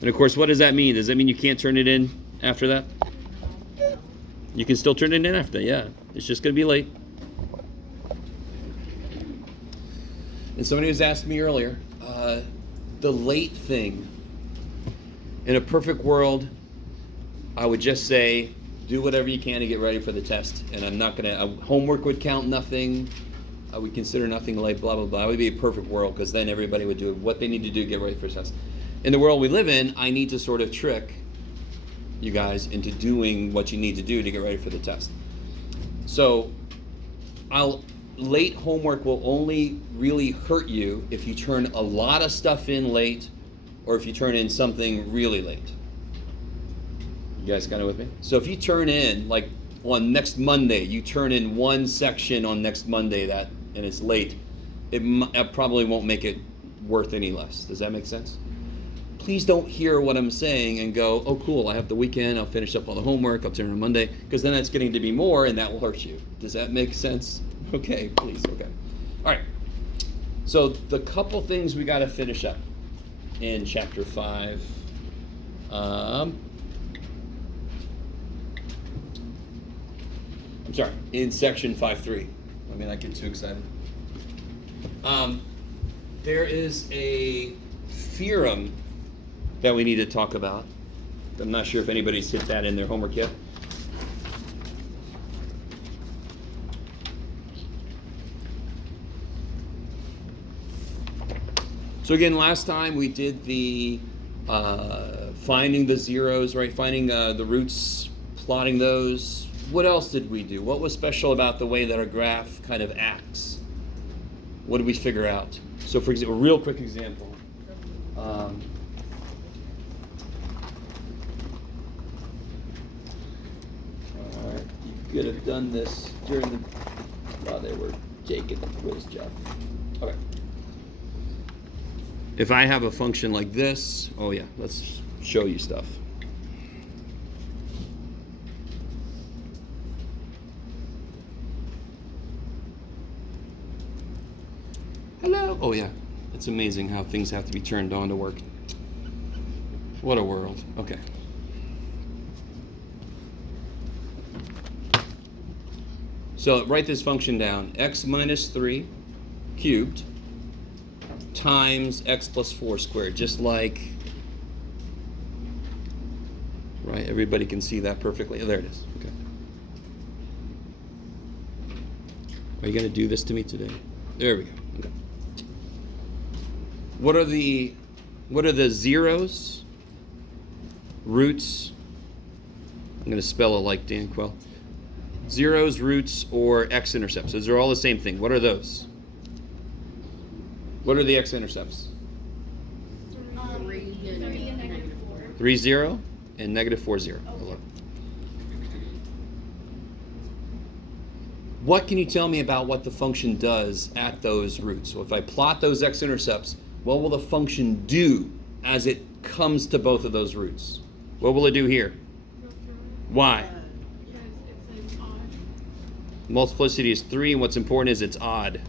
And of course, what does that mean? Does that mean you can't turn it in after that? You can still turn it in after that, yeah. It's just going to be late. And somebody was asking me earlier, the late thing. In a perfect world, I would just say, do whatever you can to get ready for the test. And I'm not going to, homework would count nothing. I would consider nothing late, blah, blah, blah. It would be a perfect world because then everybody would do what they need to do to get ready for the test. In the world we live in, I need to sort of trick you guys into doing what you need to do to get ready for the test. So late homework will only really hurt you if you turn a lot of stuff in late or if you turn in something really late. You guys kind of with me? So if you turn in, like on next Monday, you turn in one section on next Monday and it's late, it probably won't make it worth any less. Does that make sense? Please don't hear what I'm saying and go, oh cool, I have the weekend, I'll finish up all the homework, I'll turn on Monday, because then that's getting to be more and that will hurt you. Does that make sense? Okay, please, okay. All right, so the couple things we got to finish up in chapter 5. I'm sorry, in section 5.3. Let me not get too excited. There is a theorem that we need to talk about. I'm not sure if anybody's hit that in their homework yet. So again, last time we did the finding the zeros, right? Finding the roots, plotting those. What else did we do? What was special about the way that our graph kind of acts? What did we figure out? So for example, a real quick example. You could have done this during while they were taking the quiz job. Okay. If I have a function like this, oh yeah, let's show you stuff. Hello. Oh yeah, it's amazing how things have to be turned on to work. What a world. Okay. So write this function down. X minus 3 cubed times x plus 4 squared. Just like, right? Everybody can see that perfectly. Oh, there it is. Okay. Are you going to do this to me today? There we go. Okay. What are the zeros, roots? I'm going to spell it like Dan Quell. Zeros, roots, or x-intercepts. Those are all the same thing. What are those? What are the x-intercepts? 3 and negative 4. 3, 0, and negative 4, 0. Okay. What can you tell me about what the function does at those roots? So if I plot those x-intercepts, what will the function do as it comes to both of those roots? What will it do here? Why? Multiplicity is 3, and what's important is it's odd.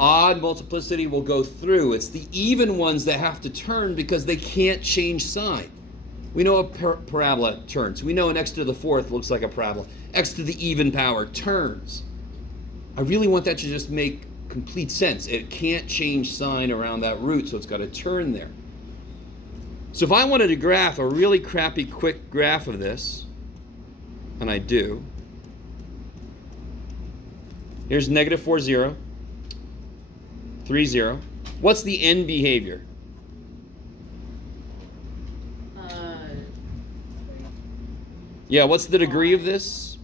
Odd multiplicity will go through. It's the even ones that have to turn because they can't change sign. We know a parabola turns. We know an x to the 4th looks like a parabola. X to the even power turns. I really want that to just make complete sense. It can't change sign around that root, so it's got to turn there. So if I wanted to graph a really crappy quick graph of this, and I do, here's negative 4, 0, 3, 0. What's the end behavior? Yeah, what's the degree of this?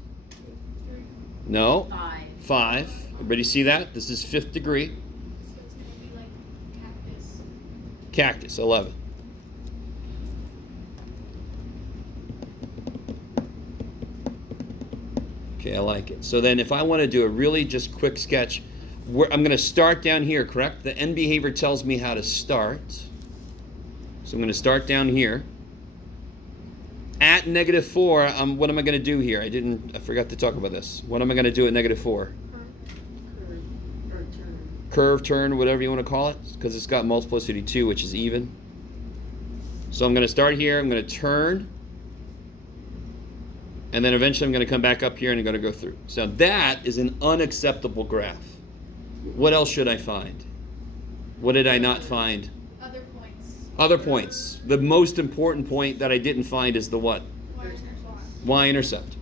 No. 5. Everybody see that? This is 5th degree. So it's going to be like cactus. Cactus, 11. Okay, I like it. So then if I want to do a really just quick sketch, I'm going to start down here, correct? The end behavior tells me how to start. So I'm going to start down here. At negative 4, what am I going to do here? I forgot to talk about this. What am I going to do at negative 4? Curve, turn, whatever you want to call it, because it's got multiplicity 2, which is even. So I'm going to start here. I'm going to turn. And then eventually I'm going to come back up here and I'm going to go through. So that is an unacceptable graph. What else should I find? What did I not find? Other points. Other points. The most important point that I didn't find is the what? Y-intercept. Y-intercept.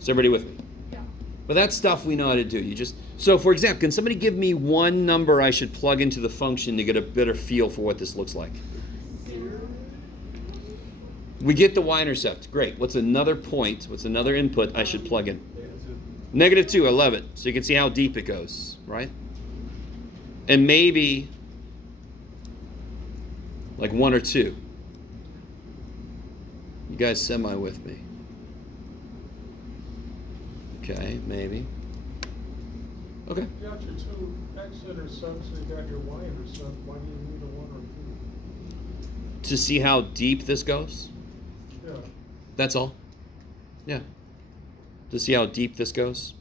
Is everybody with me? Yeah. But that's stuff we know how to do. So for example, can somebody give me one number I should plug into the function to get a better feel for what this looks like? We get the y-intercept. Great. What's another point? What's another input I should plug in? -2. I love it. So you can see how deep it goes, right? And maybe like 1 or 2. You guys semi with me. Okay, maybe. Okay. You got your 2 x-intercepts, you got your y-intercept. Why do you need a 1 or 2? To see how deep this goes? Yeah. That's all. Yeah. To see how deep this goes?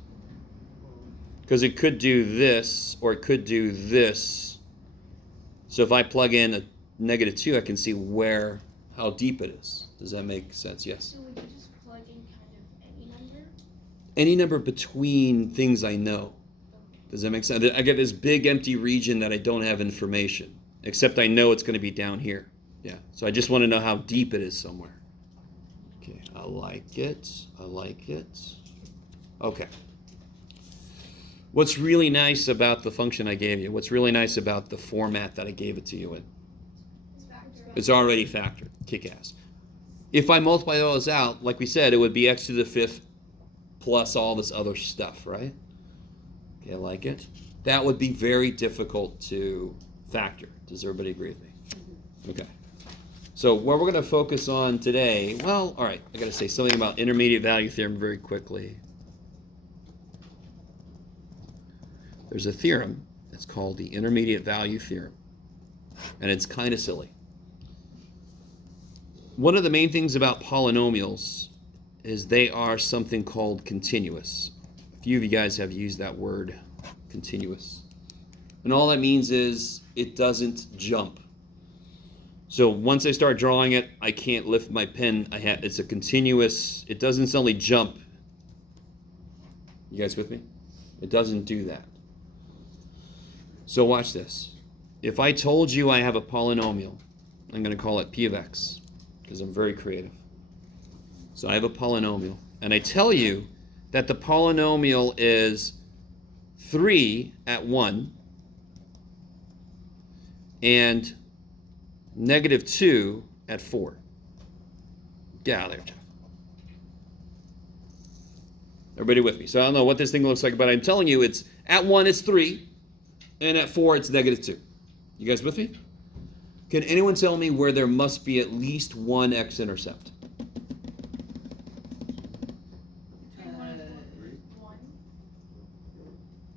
Because it could do this, or it could do this. So if I plug in a -2, I can see how deep it is. Does that make sense? Yes. So would you just plug in kind of any number? Any number between things I know. Does that make sense? I get this big empty region that I don't have information, except I know it's going to be down here. Yeah. So I just want to know how deep it is somewhere. Okay. I like it. I like it. Okay. What's really nice about the function I gave you? What's really nice about the format that I gave it to you in? It's already factored. Kick-ass. If I multiply those out, like we said, it would be x to the 5th plus all this other stuff, right? Okay, I like it. That would be very difficult to factor. Does everybody agree with me? Okay. So what we're going to focus on today, well, all right, I got to say something about intermediate value theorem very quickly. There's a theorem that's called the intermediate value theorem, and it's kind of silly. One of the main things about polynomials is they are something called continuous. A few of you guys have used that word, continuous. And all that means is it doesn't jump. So once I start drawing it, I can't lift my pen. It's a continuous, it doesn't suddenly jump. You guys with me? It doesn't do that. So watch this. If I told you I have a polynomial, I'm going to call it p of x, because I'm very creative. So I have a polynomial, and I tell you that the polynomial is 3 at 1 and -2 at 4. Get out of there, Jeff. Everybody with me? So I don't know what this thing looks like, but I'm telling you it's at 1 it's 3, and at 4 it's -2. You guys with me? Can anyone tell me where there must be at least one x-intercept?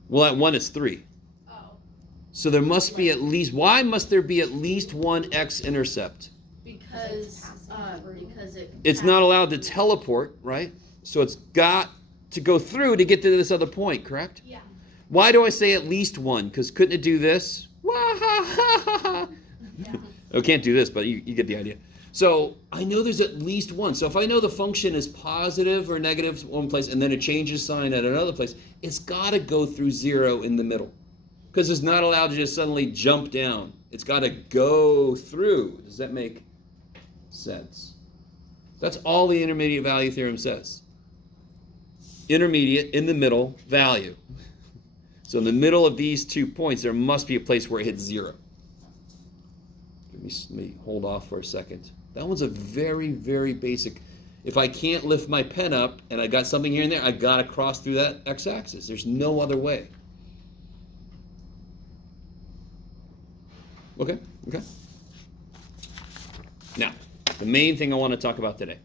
Well, at 1 it's 3. Oh. So there must be at least, why must there be at least one x-intercept? Because It's not allowed to teleport, right? So it's got to go through to get to this other point, correct? Yeah. Why do I say at least one? Because couldn't it do this? Oh, can't do this, but you get the idea. So I know there's at least one. So if I know the function is positive or negative one place and then it changes sign at another place, it's got to go through 0 in the middle. Because it's not allowed to just suddenly jump down. It's got to go through. Does that make sense? That's all the intermediate value theorem says. Intermediate, in the middle, value. So in the middle of these 2 points, there must be a place where it hits 0. Let me hold off for a second. That one's a very, very basic. If I can't lift my pen up and I got something here and there, I got to cross through that x-axis. There's no other way. Okay? Now, the main thing I want to talk about today.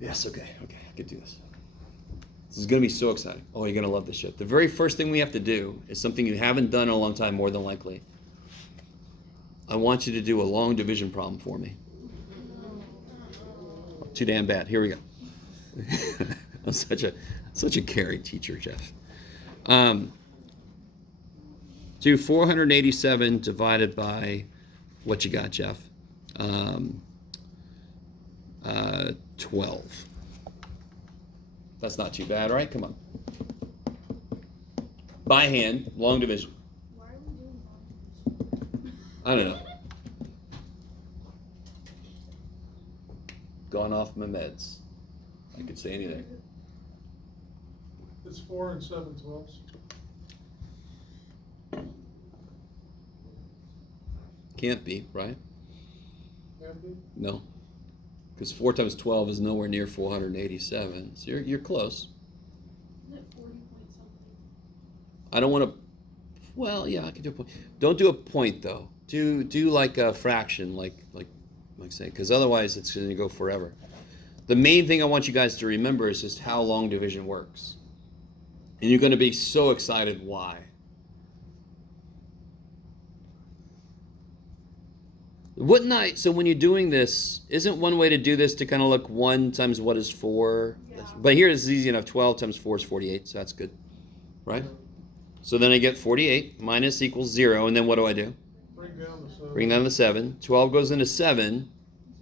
Yes, okay, I could do this. This is going to be so exciting. Oh, you're going to love this shit. The very first thing we have to do is something you haven't done in a long time, more than likely. I want you to do a long division problem for me. Too damn bad. Here we go. I'm such a caring teacher, Jeff. Do 487 divided by What you got, Jeff? 12. That's not too bad, right? Come on. By hand, long division. Why are we doing long? I don't know. Gone off my meds. I could say anything. It's 4 and 7/12. Can't be, right? Can be? No. Because 4 times 12 is nowhere near 487. So you're close. Isn't it 40 point something? I don't want to. Well, yeah, I can do a point. Don't do a point though. Do like a fraction, like say, because otherwise it's going to go forever. The main thing I want you guys to remember is just how long division works, and you're going to be so excited why. Wouldn't I? So when you're doing this, isn't one way to do this to kind of look 1 times what is 4? Yeah. But here it's easy enough. 12 times 4 is 48, so that's good, right? So then I get 48 minus equals 0, and then what do I do? Bring down the 7. Bring down the 7. 12 goes into 7,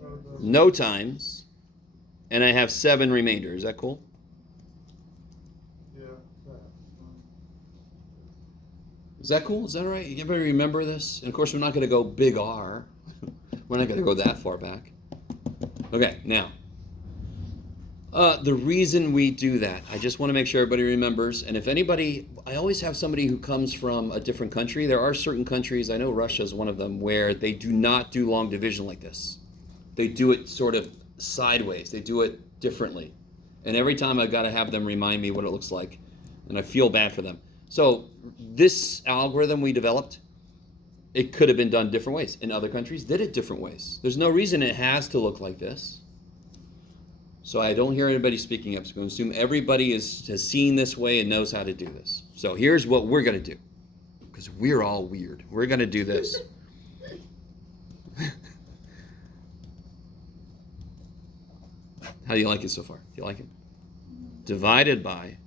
So it does- no times, and I have 7 remainder. Is that cool? Yeah, that. Is that cool? Is that all right? Everybody remember this? And of course, we're not going to go big R. We're not going to go that far back. Okay, now. The reason we do that, I just want to make sure everybody remembers. And if anybody, I always have somebody who comes from a different country. There are certain countries, I know Russia is one of them, where they do not do long division like this. They do it sort of sideways. They do it differently. And every time I've got to have them remind me what it looks like. And I feel bad for them. So this algorithm we developed, it could have been done different ways. And other countries did it different ways. There's no reason it has to look like this. So I don't hear anybody speaking up. So I'm going to assume everybody has seen this way and knows how to do this. So here's what we're going to do. Because we're all weird. We're going to do this. How do you like it so far? Do you like it? Divided by.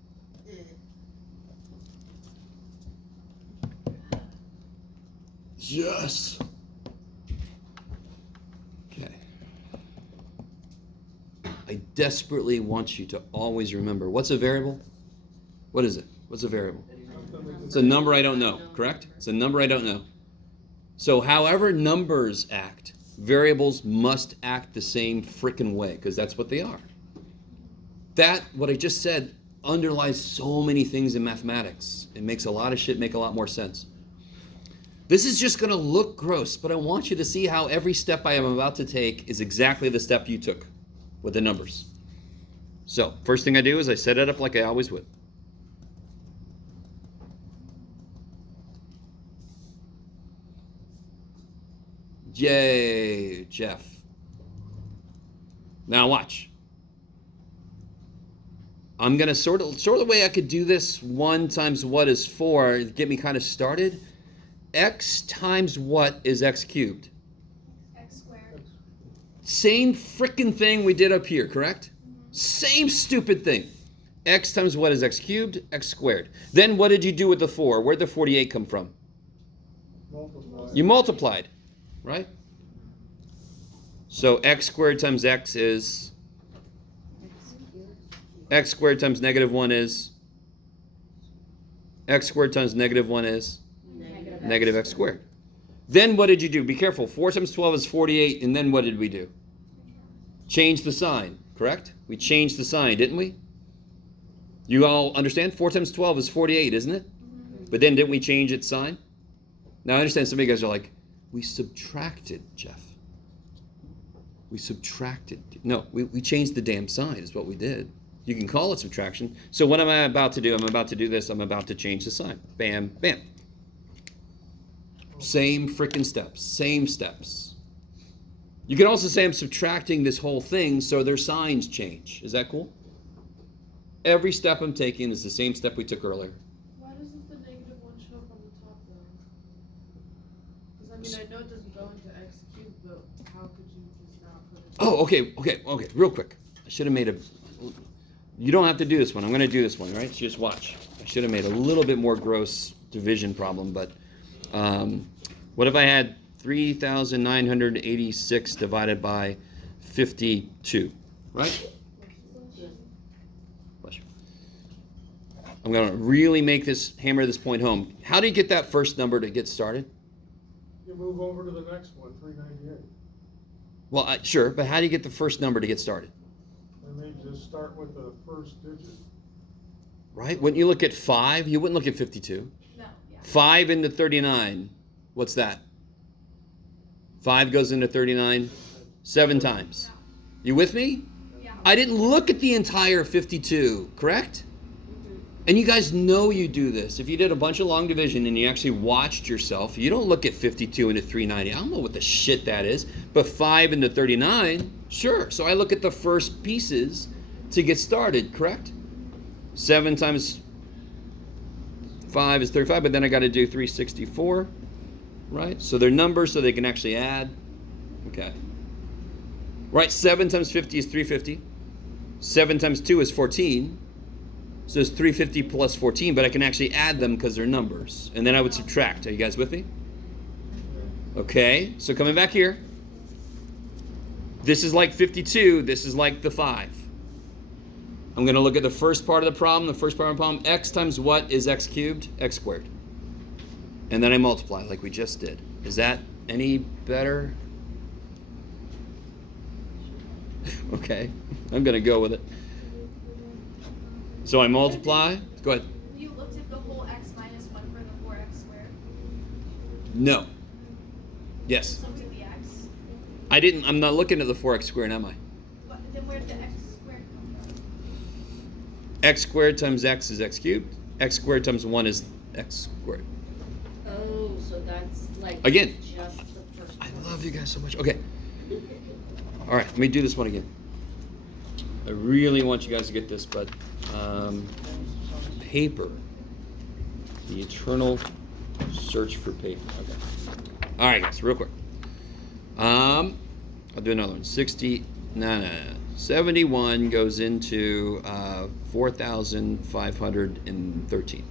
Yes. Okay. I desperately want you to always remember. What's a variable? What is it? What's a variable? It's a number I don't know, correct? It's a number I don't know. So however numbers act, variables must act the same frickin' way, because that's what they are. That, what I just said, underlies so many things in mathematics. It makes a lot of shit make a lot more sense. This is just going to look gross, but I want you to see how every step I am about to take is exactly the step you took with the numbers. So, first thing I do is I set it up like I always would. Yay, Jeff. Now watch. I'm going to sort of the way I could do this, 1 times what is 4, get me kind of started. X times what is x cubed? X squared. Same frickin' thing we did up here, correct? Same stupid thing. X times what is x cubed? X squared. Then what did you do with the 4? Where'd the 48 come from? Multiply. You multiplied, right? So x squared times x is... x squared times negative 1 is... x squared times negative 1 is... negative x squared. Then what did you do? Be careful. 4 times 12 is 48, and then what did we do? Change the sign, correct? We changed the sign, didn't we? You all understand? 4 times 12 is 48, isn't it? But then didn't we change its sign? Now I understand some of you guys are like, we subtracted, Jeff. We subtracted. No, we changed the damn sign is what we did. You can call it subtraction. So what am I about to do? I'm about to do this. I'm about to change the sign. Bam, bam. Same frickin' steps. Same steps. You can also say I'm subtracting this whole thing so their signs change. Is that cool? Every step I'm taking is the same step we took earlier. Why doesn't the negative 1 show up on the top though? Because I know it doesn't go into x cubed, but how could you just not put it? Oh, okay. Real quick. I should have made a... You don't have to do this one. I'm going to do this one, right? So just watch. I should have made a little bit more gross division problem, but what if I had 3,986 divided by 52, right? Bless you. I'm going to really hammer this point home. How do you get that first number to get started? You move over to the next one, 398. Well, sure, but how do you get the first number to get started? And then just start with the first digit. Right? Wouldn't you look at 5? You wouldn't look at 52. No, yeah. 5 into 39. What's that? 5 goes into 39 7 times. You with me? Yeah. I didn't look at the entire 52, correct? And you guys know you do this. If you did a bunch of long division and you actually watched yourself, you don't look at 52 into 390. I don't know what the shit that is. But 5 into 39, sure. So I look at the first pieces to get started, correct? 7 times 5 is 35, but then I got to do 364, right? So they're numbers so they can actually add. Okay. Right, 7 times 50 is 350. 7 times 2 is 14. So it's 350 plus 14, but I can actually add them because they're numbers. And then I would subtract. Are you guys with me? Okay, so coming back here. This is like 52. This is like the 5. I'm going to look at the first part of the problem. The first part of the problem, x times what is x cubed? X squared. And then I multiply like we just did. Is that any better? Okay, I'm going to go with it. So I multiply. Go ahead. You looked at the whole x minus 1 for the 4x squared. No. Yes. So to the x. I didn't. I'm not looking at the 4x squared, am I? But then where did the x squared come from? X squared times x is x cubed. X squared times 1 is x squared. Oh, so that's like Again. just the first I one. love you guys so much. Okay. All right. Let me do this one again. I really want you guys to get this, but paper. The eternal search for paper. Okay. All right, guys, real quick. I'll do another one. 71 goes into 4,513.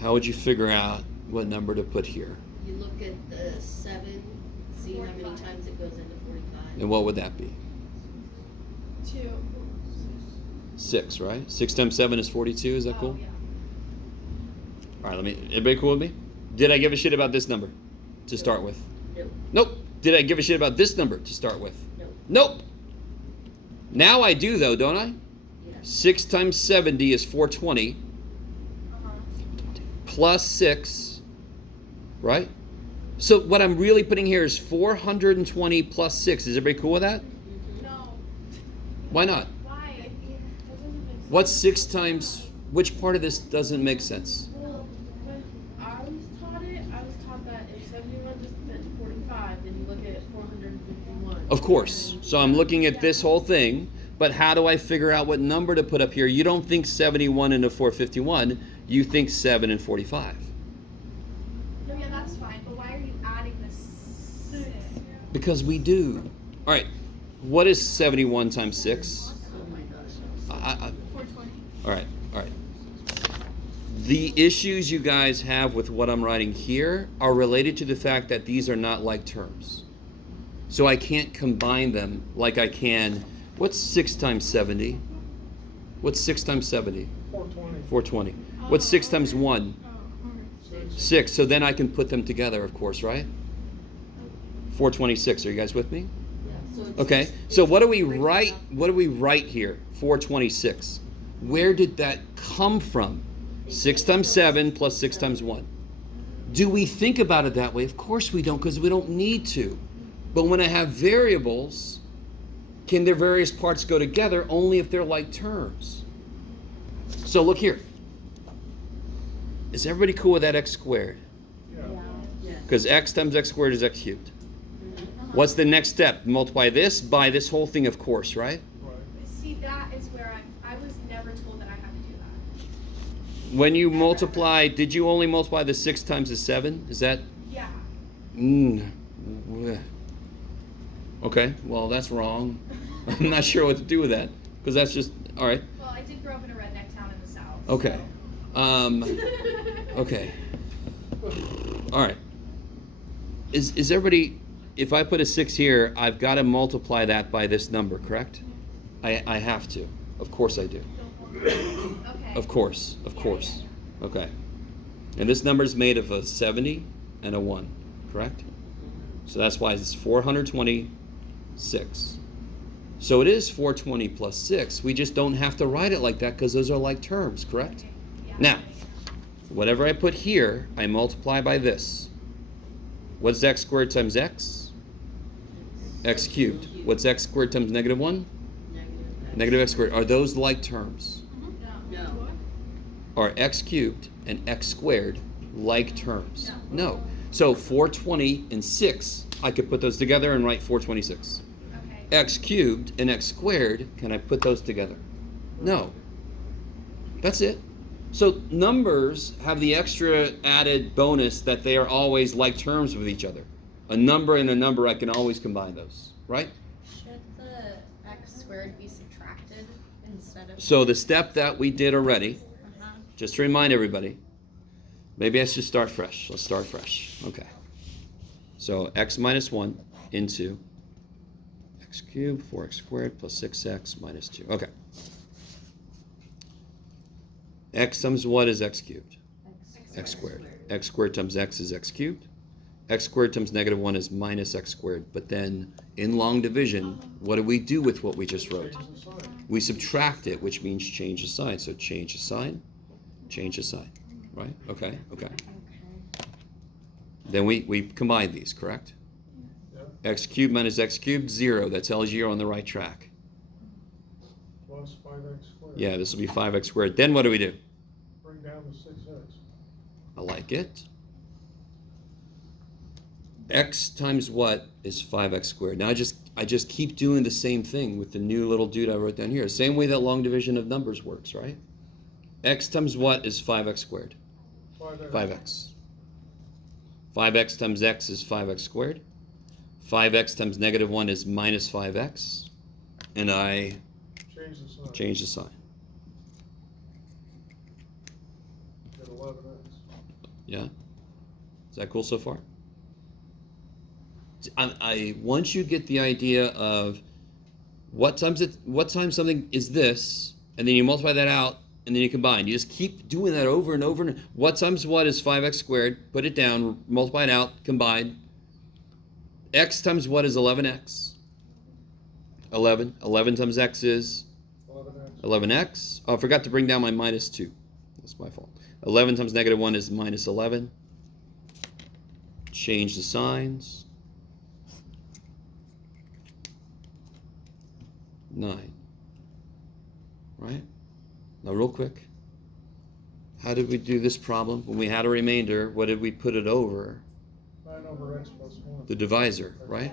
How would you figure out what number to put here? You look at the 7, see how many 45. times it goes into 45. And what would that be? 2. 6, right? 6 times 7 is 42. Is that cool? Oh, yeah. All right, everybody cool with me? Did I give a shit about this number to start with? Nope. Nope. Did I give a shit about this number to start with? Nope. Nope. Now I do, though, don't I? Yes. 6 times 70 is 420 Uh-huh. plus 6, right? So what I'm really putting here is 420 plus 6. Is everybody cool with that? No. Why not? Why? That doesn't make sense. What's 6 times, which part of this doesn't make sense? Well, when I was taught that if 71 just fit 45, then you look at 451. Of course. So I'm looking at this whole thing, but how do I figure out what number to put up here? You don't think 71 into 451, you think 7 and 45. No, yeah, that's fine. But why are you adding this 6? Because we do. All right. What is 71 times 6? Oh my gosh. 420. All right. All right. The issues you guys have with what I'm writing here are related to the fact that these are not like terms. So I can't combine them like I can. What's 6 times 70? What's 6 times 70? 420. 420. What's 6 times 1? 6. So then I can put them together, of course, right? 426. Are you guys with me? Yeah, so it's Okay. just- So it's what do just we breaks it write? up. What do we write here? 426. Where did that come from? 6 times 7 plus 6 times 1. Do we think about it that way? Of course we don't, because we don't need to. But when I have variables, can their various parts go together? Only if they're like terms. So look here. Is everybody cool with that x squared? Yeah. Yeah. Because x times x squared is x cubed. What's the next step? Multiply this by this whole thing, of course, right? Right. See, that is where I was never told that I had to do that. When you multiply, did you only multiply the 6 times the 7? Is that? Yeah. Okay, well, that's wrong. I'm not sure what to do with that. Because that's just, all right. Well, I did grow up in a redneck town in the South. Okay. So. Okay. All right. Is everybody? If I put a 6 here, I've got to multiply that by this number, correct? I have to. Of course I do. Okay. Of course. Okay. And this number is made of a 70 and a 1, correct? So that's why it's 426. So it is 420 plus 6. We just don't have to write it like that because those are like terms, correct? Yeah. Now, whatever I put here, I multiply by this. What's x squared times x? X cubed. What's x squared times negative 1? Negative x squared. Are those like terms? No. Are x cubed and x squared like terms? No. So 420 and 6, I could put those together and write 426. Okay. X cubed and x squared, can I put those together? No. That's it. So numbers have the extra added bonus that they are always like terms with each other. A number and a number, I can always combine those, right? Should the x squared be subtracted instead of? So the step that we did already, just to remind everybody, maybe I should start fresh. Let's start fresh. Okay. So x minus 1 into x cubed, 4x squared plus 6x minus 2. Okay. X times what is x cubed? X squared. X squared times x is x cubed. X squared times negative 1 is minus x squared. But then in long division, what do we do with what we just wrote? Change the sign. We subtract it, which means change the sign. So change the sign, right? Okay. Then we combine these, correct? Yeah. X cubed minus x cubed, 0. That tells you you're on the right track. Plus 5x squared. Yeah, this will be 5x squared. Then what do we do? Bring down the 6x. I like it. X times what is 5x squared? Now I just keep doing the same thing with the new little dude I wrote down here. Same way that long division of numbers works, right? X times what is 5x squared? 5x. 5x. 5x times x is 5x squared. 5x times negative 1 is minus 5x. And I Change the sign. change the sign. Get 11x. Yeah? Is that cool so far? I once you get the idea of what time something is this, and then you multiply that out, and then you combine. You just keep doing that over and over. And what times what is 5x squared? Put it down, multiply it out, combine. X times what is 11x? 11. 11 times x is 11x. 11x. Oh, I forgot to bring down my minus 2. That's my fault. 11 times negative 1 is minus 11. Change the signs. 9. Right? Now, real quick. How did we do this problem? When we had a remainder, what did we put it over? 9 over x plus 1. The divisor, right?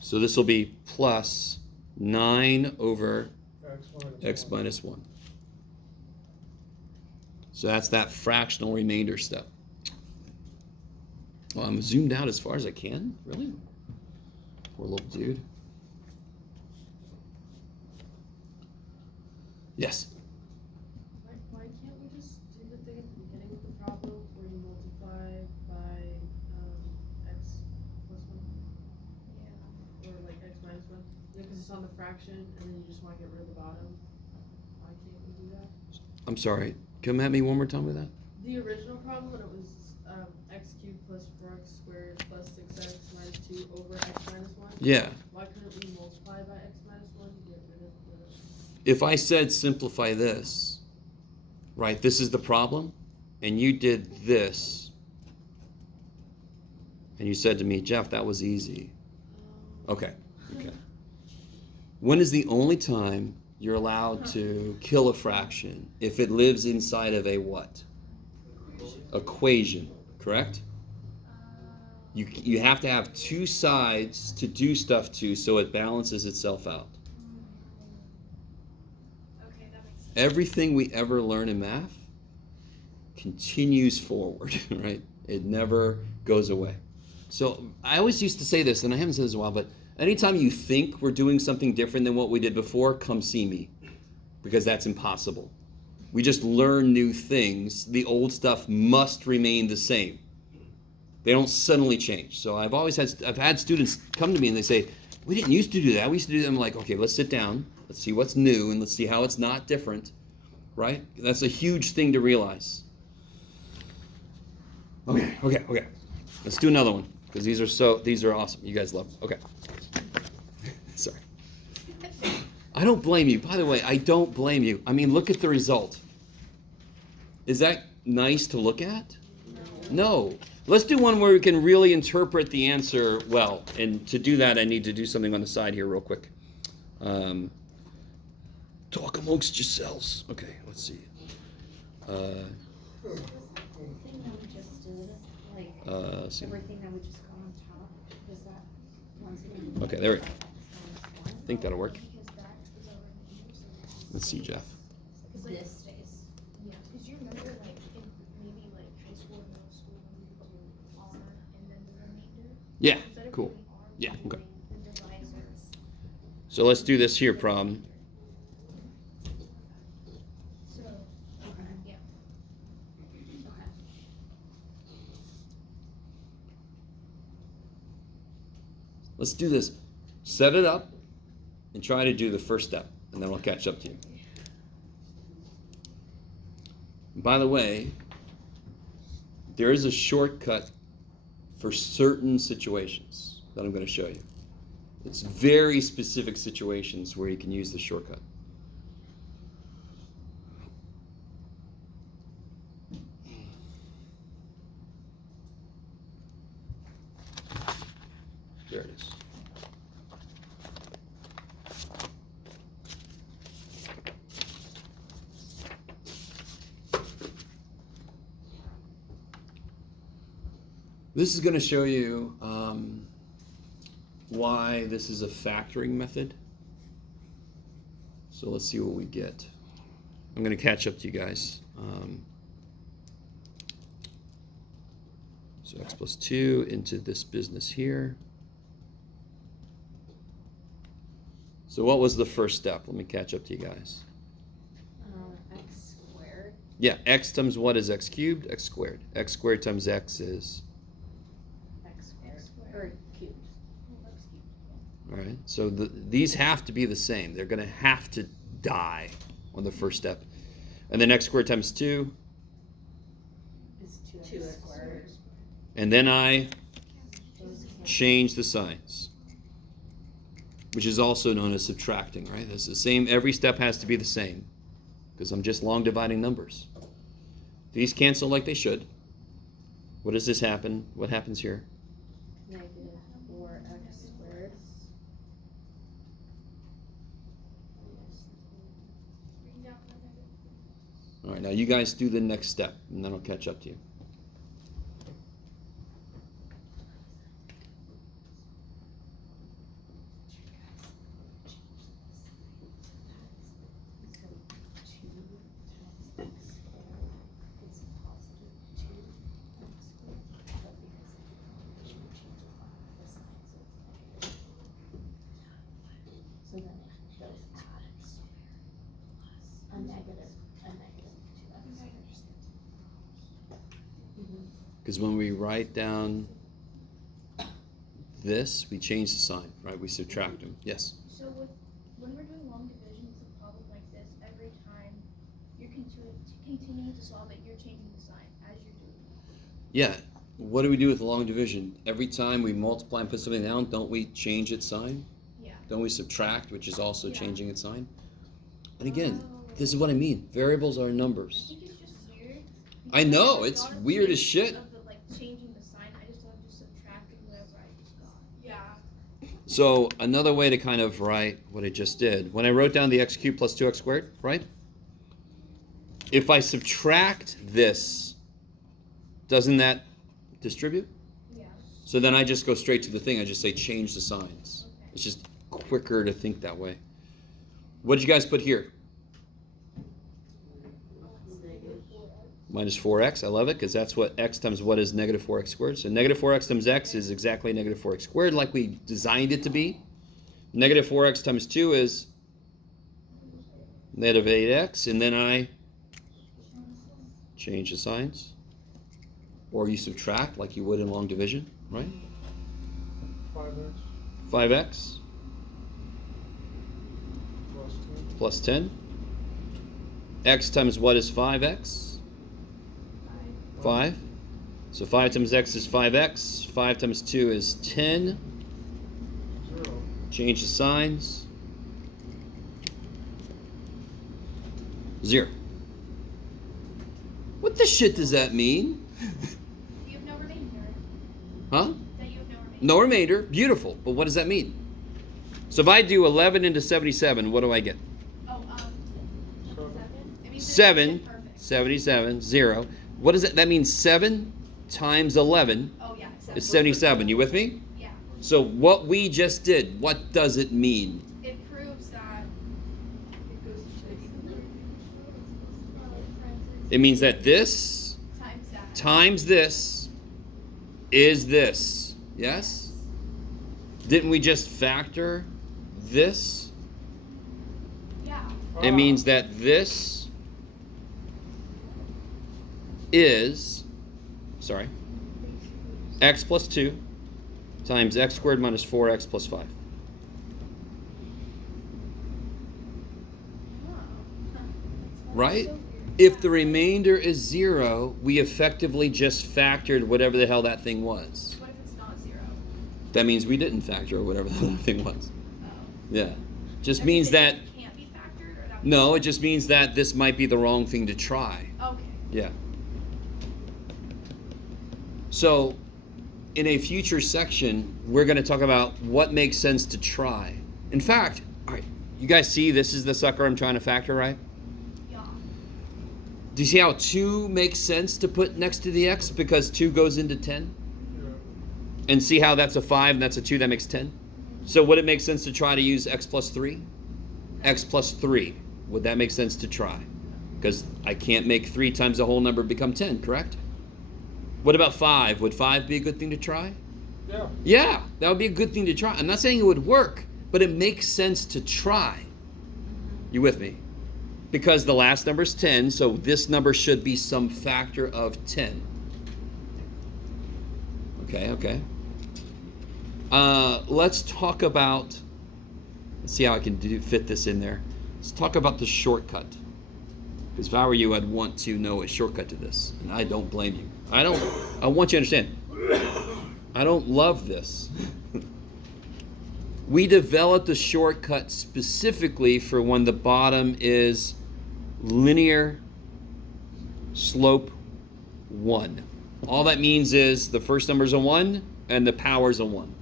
So this will be plus 9 over x minus 1. So that's that fractional remainder step. Well, I'm zoomed out as far as I can? Really? Poor little dude. Yes? Why can't we just do the thing at the beginning of the problem where you multiply by x plus 1? Yeah. Or like x minus 1? Yeah, because it's on the fraction and then you just want to get rid of the bottom. Why can't we do that? I'm sorry. Come at me one more time with that. The original problem when it was x cubed plus 4x squared plus 6x minus 2 over x minus 1? Yeah. Why couldn't we multiply by x minus 1 to get rid of the... If I said simplify this, right, this is the problem, and you did this, and you said to me, Jeff, that was easy. Okay. When is the only time you're allowed to kill a fraction if it lives inside of a what? Equation, correct? You have to have two sides to do stuff to so it balances itself out. Okay, that makes sense. Everything we ever learn in math continues forward, right? It never goes away. So I always used to say this, and I haven't said this in a while, but anytime you think we're doing something different than what we did before, come see me, because that's impossible. We just learn new things. The old stuff must remain the same. They don't suddenly change. So I've had students come to me and they say, we didn't used to do that. We used to do that. I'm like, okay, let's sit down. Let's see what's new and let's see how it's not different. Right? That's a huge thing to realize. Okay. Let's do another one because these are awesome. You guys love them. Okay. Sorry. I don't blame you. By the way, I don't blame you. I mean, look at the result. Is that nice to look at? No. Let's do one where we can really interpret the answer well. And to do that, I need to do something on the side here real quick. Talk amongst yourselves. Okay, let's see. Thing that we just did, like Let's see. everything that we just got on top, was that once again? Okay, there we go. I think that'll work. Because that is already used. Let's see, Jeff. Because like, This stays. yeah, because you remember like in maybe like high school and middle school when we would do R and then the remainder. Yeah, Instead of cool. doing R, Yeah, we're okay. doing the divisors. So let's do this here problem. So yeah. Let's do this. Set it up and try to do the first step, and then I'll catch up to you. By the way, there is a shortcut for certain situations that I'm going to show you. It's very specific situations where you can use the shortcut. There it is. This is going to show you why this is a factoring method. So let's see what we get. I'm going to catch up to you guys. So x plus 2 into this business here. So what was the first step? Let me catch up to you guys. X squared. Yeah, x times what is x cubed? X squared. X squared times x is... X squared. Or cubed. All right, so these have to be the same. They're going to have to die on the first step. And then x squared times 2. Is 2x squared. And then I Those cancel. change the signs, which is also known as subtracting, right? It's the same. Every step has to be the same because I'm just long dividing numbers. These cancel like they should. What does this happen? What happens here? Negative 4x squared. All right, now you guys do the next step, and then I'll catch up to you. So 2 times x squared is positive 2x squared. But because of the condition, we change the sign, so it's negative. So then those add a negative 2x squared. Because when we write down this, we change the sign, right? We subtract them. Yes? So when we're doing long division, it's a problem like this. Every time you're continuing to solve it, you're changing the sign as you're doing it. Yeah. What do we do with long division? Every time we multiply and put something down, don't we change its sign? Yeah. Don't we subtract, which is also Yeah. changing its sign? And again, this is what I mean. Variables are I numbers. think it's just weird. I know, because I it's thought of weird as changing- shit. Of the, like changing the sign, I just thought of just subtracting whatever I just got. Yeah. So another way to kind of write what I just did, when I wrote down the x cubed plus 2x squared, right? If I subtract this, doesn't that distribute? Yeah. So then I just go straight to the thing. I just say change the signs. Okay. It's just quicker to think that way. What did you guys put here? Minus 4x. I love it because that's what x times what is negative 4x squared. So negative 4x times x is exactly negative 4x squared like we designed it to be. Negative 4x times 2 is negative 8x. And then I change the signs. Or you subtract like you would in long division, right? 5x 5x plus 10. plus 10. X times what is 5x? 5. So 5 times x is 5x. 5 times 2 is 10. 0. Change the signs. 0. What the shit does that mean? You have no remainder. Huh? That you have no remainder. No remainder. Beautiful. But what does that mean? So if I do 11 into 77, what do I get? Oh, 7. it means it's 7. perfect. 77. 0. What does it? That means 7 times 11 Oh, yeah. is 77. You with me? Yeah. So what we just did, what does it mean? It proves that It goes to It means that this times that. times this is this. Yes? Didn't we just factor this? Yeah. It means that this is, sorry, x plus 2 times x squared minus 4x plus 5. Right? If the remainder is 0, we effectively just factored whatever the hell that thing was. What if it's not 0? That means we didn't factor whatever the hell that thing was. Oh. Yeah. Just That means that, it can't be factored, or that no, it just means that this might be the wrong thing to try. Okay. Yeah. So, in a future section, we're going to talk about what makes sense to try. In fact, all right, you guys see this is the sucker I'm trying to factor, right? Yeah. Do you see how 2 makes sense to put next to the x because 2 goes into 10? Yeah. And see how that's a 5 and that's a 2, that makes 10? So would it make sense to try to use x plus 3? X plus 3. Would that make sense to try? Because I can't make 3 times the whole number become 10, correct? What about 5? Would 5 be a good thing to try? Yeah. Yeah, that would be a good thing to try. I'm not saying it would work, but it makes sense to try. You with me? Because the last number is 10, so this number should be some factor of 10. Okay. Let's talk about, let's see how I can fit this in there. Let's talk about the shortcut. Because if I were you, I'd want to know a shortcut to this. And I don't blame you. I want you to understand. I don't love this. We developed a shortcut specifically for when the bottom is linear slope 1. All that means is the first number is a 1 and the power is a 1.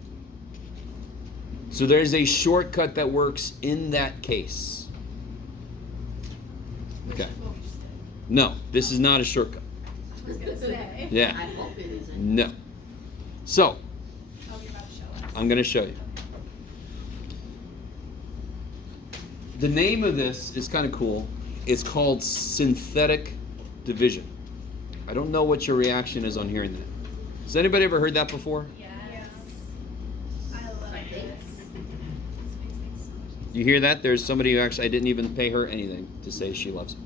So there's a shortcut that works in that case. Okay. What we just did. No, this is not a shortcut. I was gonna say. Yeah. I hope it isn't. No. So, Oh, you're about to show us. I'm going to show you. The name of this is kind of cool. It's called synthetic division. I don't know what your reaction is on hearing that. Has anybody ever heard that before? Yes. I love this. This makes things so much easier. You hear that? There's somebody who actually, I didn't even pay her anything to say she loves it.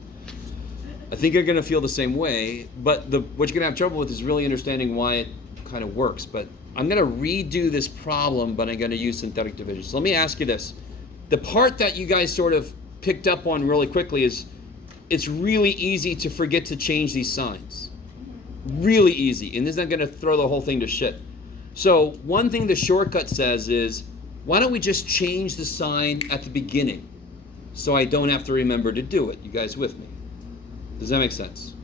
I think you're going to feel the same way, but what you're going to have trouble with is really understanding why it kind of works. But I'm going to redo this problem, but I'm going to use synthetic division. So let me ask you this. The part that you guys sort of picked up on really quickly is it's really easy to forget to change these signs. Really easy. And this is not going to throw the whole thing to shit. So one thing the shortcut says is, why don't we just change the sign at the beginning so I don't have to remember to do it? You guys with me? Does that make sense?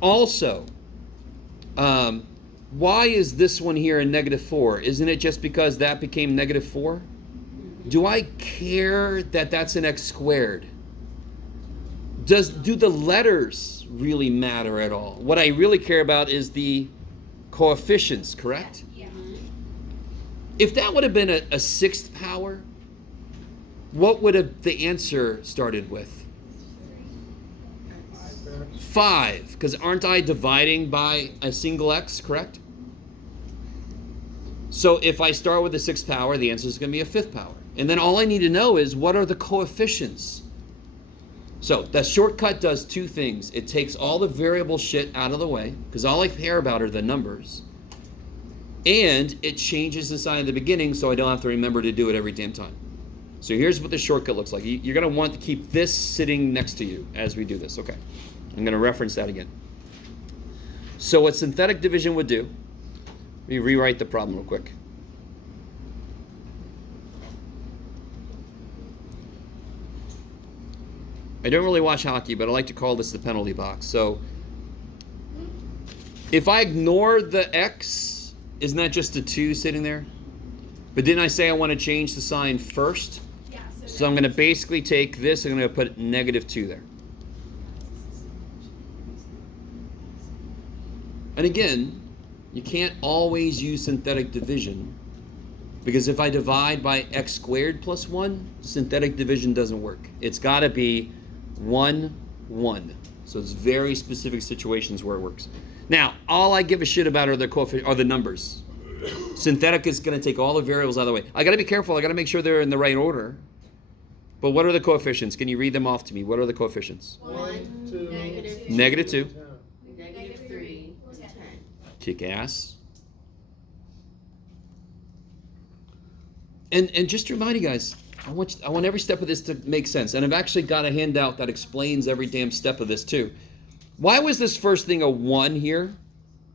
Also, why is this one here a -4? Isn't it just because that became -4? Do I care that that's an x squared? Do the letters really matter at all? What I really care about is the coefficients, correct? Yeah. If that would have been a 6th power, what would have the answer started with? 5, because aren't I dividing by a single x, correct? So if I start with the 6th power, the answer is going to be a 5th power. And then all I need to know is what are the coefficients? So that shortcut does two things. It takes all the variable shit out of the way, because all I care about are the numbers. And it changes the sign at the beginning so I don't have to remember to do it every damn time. So here's what the shortcut looks like. You're going to want to keep this sitting next to you as we do this. Okay. I'm going to reference that again. So what synthetic division would do, let me rewrite the problem real quick. I don't really watch hockey, but I like to call this the penalty box. So if I ignore the X, isn't that just a 2 sitting there? But didn't I say I want to change the sign first? Yeah, So I'm going to basically take this, I'm going to put -2 there. And again, you can't always use synthetic division, because if I divide by x squared plus 1, synthetic division doesn't work. It's got to be 1, 1. So it's very specific situations where it works. Now, all I give a shit about are the numbers. Synthetic is going to take all the variables out of the way. I got to be careful. I got to make sure they're in the right order. But what are the coefficients? Can you read them off to me? What are the coefficients? 1, Two. -2. -3, 10. Kick ass. And just to remind you guys, I want every step of this to make sense. And I've actually got a handout that explains every damn step of this too. Why was this first thing a 1 here?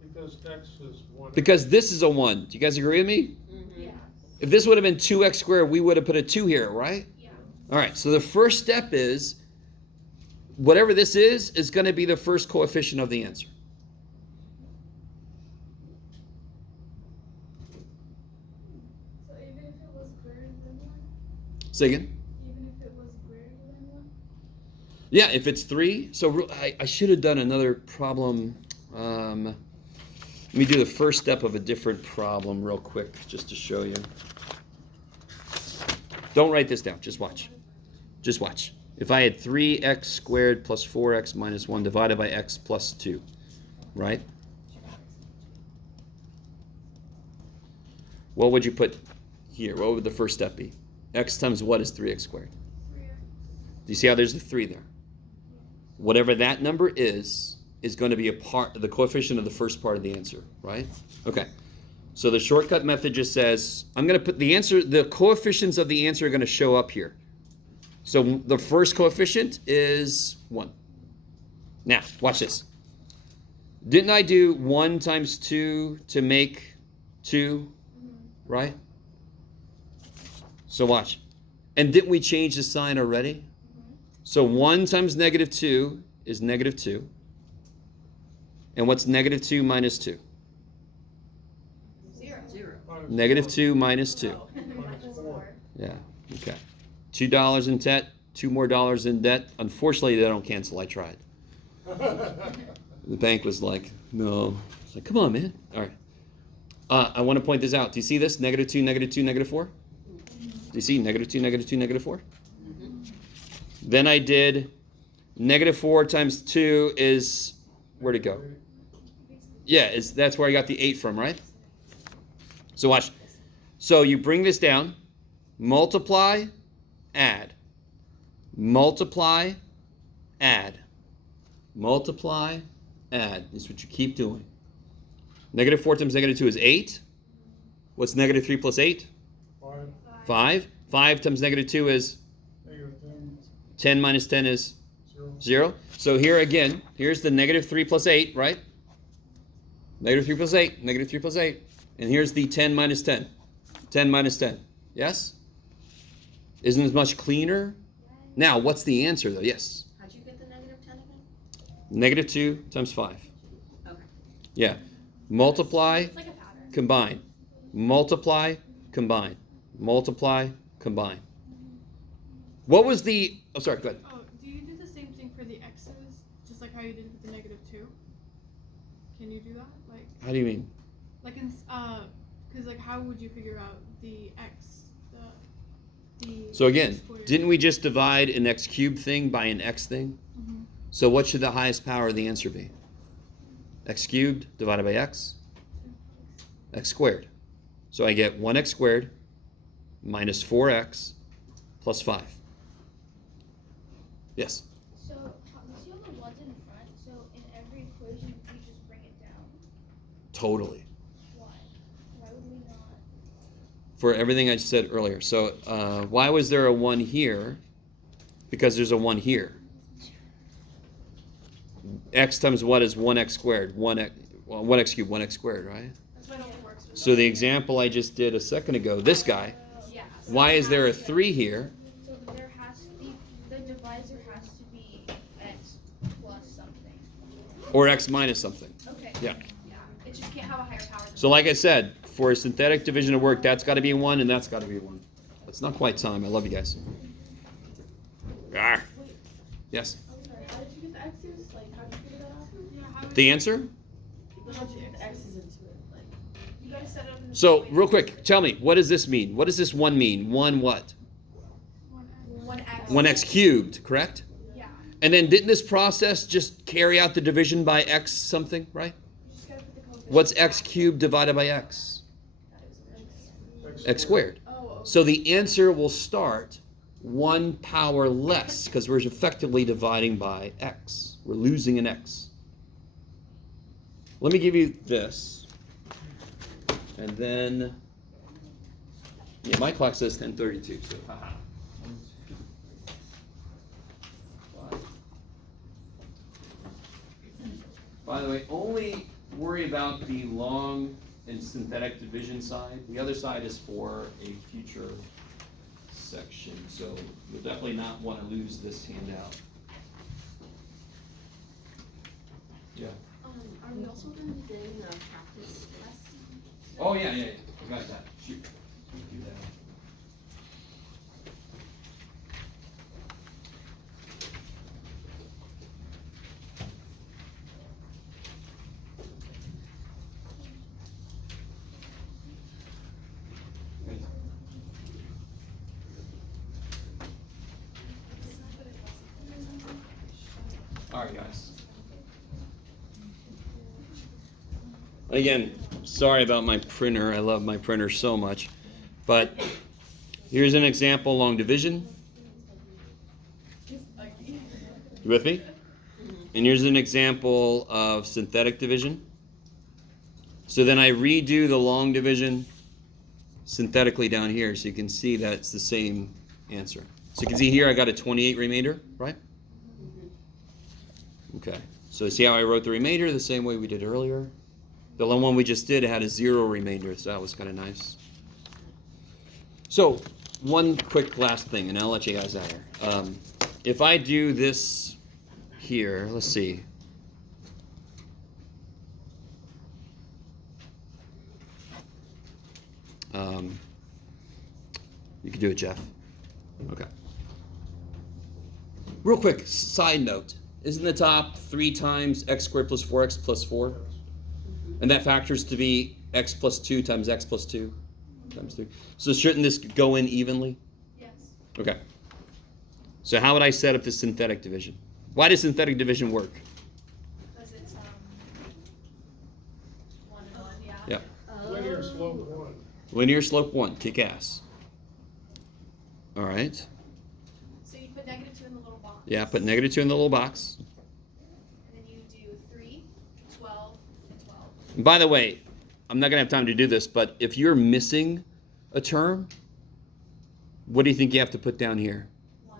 Because X is 1. Because this is a 1. Do you guys agree with me? Mm-hmm. Yeah. If this would have been 2x squared, we would have put a 2 here, right? Yeah. All right, so the first step is, whatever this is going to be the first coefficient of the answer. So even if it was greater than 1? Say again? Even if it was greater than 1? Yeah, if it's 3. So I should have done another problem. Let me do the first step of a different problem real quick, just to show you. Don't write this down. Just watch. Just watch. If I had 3x squared plus 4x minus 1 divided by x plus 2, right? What would you put here? What would the first step be? X times what is 3x squared? 3x. Do you see how there's the 3 there? Whatever that number is going to be the coefficient of the first part of the answer, right? Okay. So the shortcut method just says, I'm going to put the coefficients of the answer are going to show up here. So the first coefficient is 1. Now, watch this. Didn't I do 1 times 2 to make 2, right? So watch. And didn't we change the sign already? So 1 times -2 is -2. And what's -2 minus 2? 0. -2 minus 2. Minus 4. Yeah, okay. $2 in debt, 2 more dollars in debt. Unfortunately, they don't cancel. I tried. The bank was like, no. It's like, come on, man. All right. I want to point this out. Do you see this? -2, -2, -4? Do you see -2, -2, -4? Then I did -4 times 2 is, where'd it go? Yeah, that's where I got the 8 from, right? So watch. So you bring this down, multiply, add. Multiply, add. Multiply, add. This is what you keep doing. -4 times -2 is 8. What's -3 plus 8? 5. 5. 5 times -2 is -10. 10 minus 10 is 0. 0. So here again, here's the -3 plus 8, right? -3 plus 8, -3 plus 8. And here's the 10 minus 10. 10 minus 10. Yes? Isn't this much cleaner? Now, what's the answer, though? Yes. How'd you get the -10 again? -2 times 5. Okay. Yeah. Multiply, It's like a pattern. combine. Multiply, combine. Multiply, combine. What was the... Oh, sorry, go ahead. Oh, do you do the same thing for the x's, just like how you did with the -2? Can you do that? Like, How do you mean? like in because like how would you figure out the x, the So again, squared? didn't we just divide an x cubed thing by an x thing? Mhm. So what should the highest power of the answer be? X cubed divided by x? X squared. So I get 1x squared minus 4x plus 5. Yes? Totally. Why? Why would we not? For everything I said earlier. So why was there a 1 here? Because there's a 1 here. X times what is 1x squared? 1x cubed, 1x squared, right? That's why it only works with. So the example I just did a second ago, this guy, Yeah. So why it is there a has to- 3 here? So there has to be, the divisor has to be x plus something. Or x minus something? Okay. Yeah. Yeah. It just can't have a higher power than So like I said, for a synthetic division to work, that's got to be a 1 and that's got to be a 1. It's not quite time. I love you guys. Arr. Yes. I'm sorry, how did you get the X's? Like, how did you figure that out? Yeah, how would The answer? How did you get the X's into it? Like, you gotta set it up in the So way real that- quick, tell me, what does this mean? What does this 1 mean? 1 what? 1x. 1x cubed, correct? Yeah. And then didn't this process just carry out the division by x something, right? You just gotta put the coefficient What's x back. cubed divided by x? X squared. oh, okay. So the answer will start 1 power less because we're effectively dividing by x. We're losing an x. Let me give you this. And then, yeah, my clock says 10:32, so haha. By the way, only worry about the long and synthetic division side. The other side is for a future section, so you'll definitely not want to lose this handout. Yeah. Are we also gonna be getting the practice test? Oh, yeah, yeah, yeah. I got that. Shoot. Do that. All right, guys. Again, sorry about my printer. I love my printer so much. But here's an example along division. You with me? And here's an example of synthetic division. So then I redo the long division synthetically down here so you can see that it's the same answer. So you can see here I got a 28 remainder, right? Okay, so see how I wrote the remainder the same way we did earlier? The one we just did had a 0 remainder, so that was kind of nice. So, one quick last thing, and I'll let you guys out here. If I do this here, let's see. You can do it, Jeff. Okay. Real quick, side note. Isn't the top 3 times x squared plus 4x plus 4? And that factors to be x plus 2 times x plus 2 times 3. So shouldn't this go in evenly? Yes. Okay. So how would I set up this synthetic division? Why does synthetic division work? Because it's 1 and 1, yeah. Yeah. Linear slope 1. Linear slope 1, kick ass. All right. So you put -2 in the little box. Yeah, put -2 in the little box. And then you do 3, 12, and 12. And by the way, I'm not going to have time to do this, but if you're missing a term, what do you think you have to put down here? 1.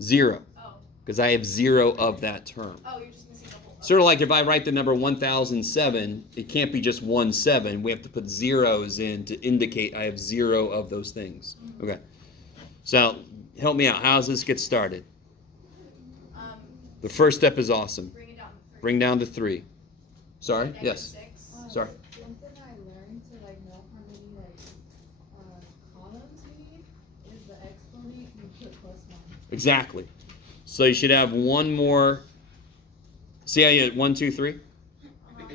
0, Oh. because I have 0 of that term. Oh, you're just missing a whole. Sort of like if I write the number 1007, it can't be just 17. We have to put zeros in to indicate I have 0 of those things. Okay. So help me out. How does this get started? The first step is awesome. Bring it down to 3. Bring down to 3. Sorry? -6. Yes. Sorry. One thing I learned to know how many columns we need is the exponent you put +1. Exactly. So you should have one more. See how you had 1, 2, 3?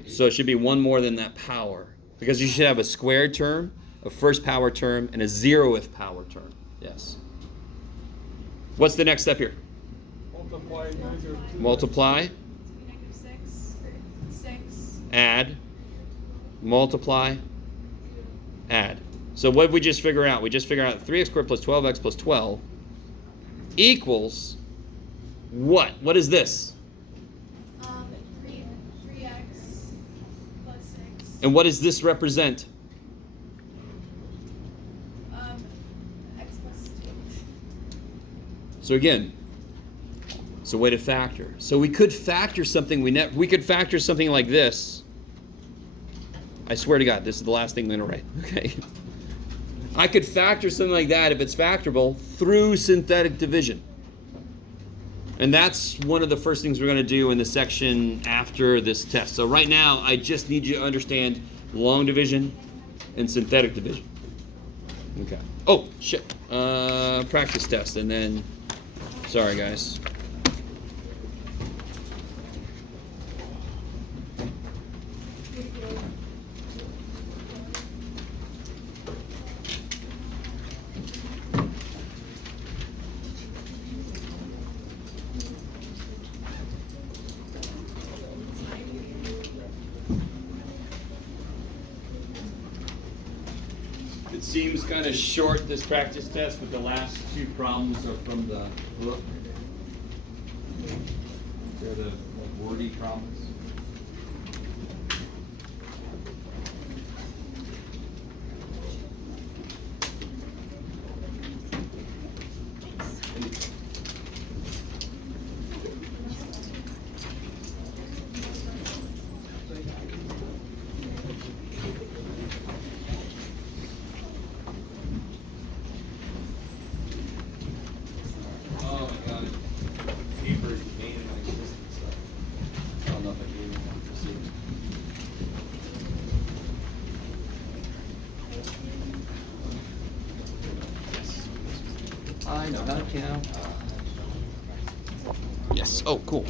So it should be one more than that power. Because you should have a squared term, a first power term, and a 0th power term. Yes. What's the next step here? Multiply -2. Multiply, -6, 6. add, multiply, add. So what did we just figure out? We just figured out 3x squared plus 12x plus 12 equals what? What is this? 3x plus 6 And what does this represent? X plus 2. So again, it's a way to factor. So we could factor something. We could factor something like this. I swear to God, this is the last thing I'm going to write. Okay. I could factor something like that, if it's factorable, through synthetic division. And that's one of the first things we're going to do in the section after this test. So right now, I just need you to understand long division and synthetic division. Okay. Oh, shit. Practice test, and then, sorry guys. It seems kind of short, this practice test, but the last two problems are from the book. They're the wordy problems. Oh my God. Paper is the bane of my existence. I don't know if I can even proceed. I know how to count. Yes. Oh, cool.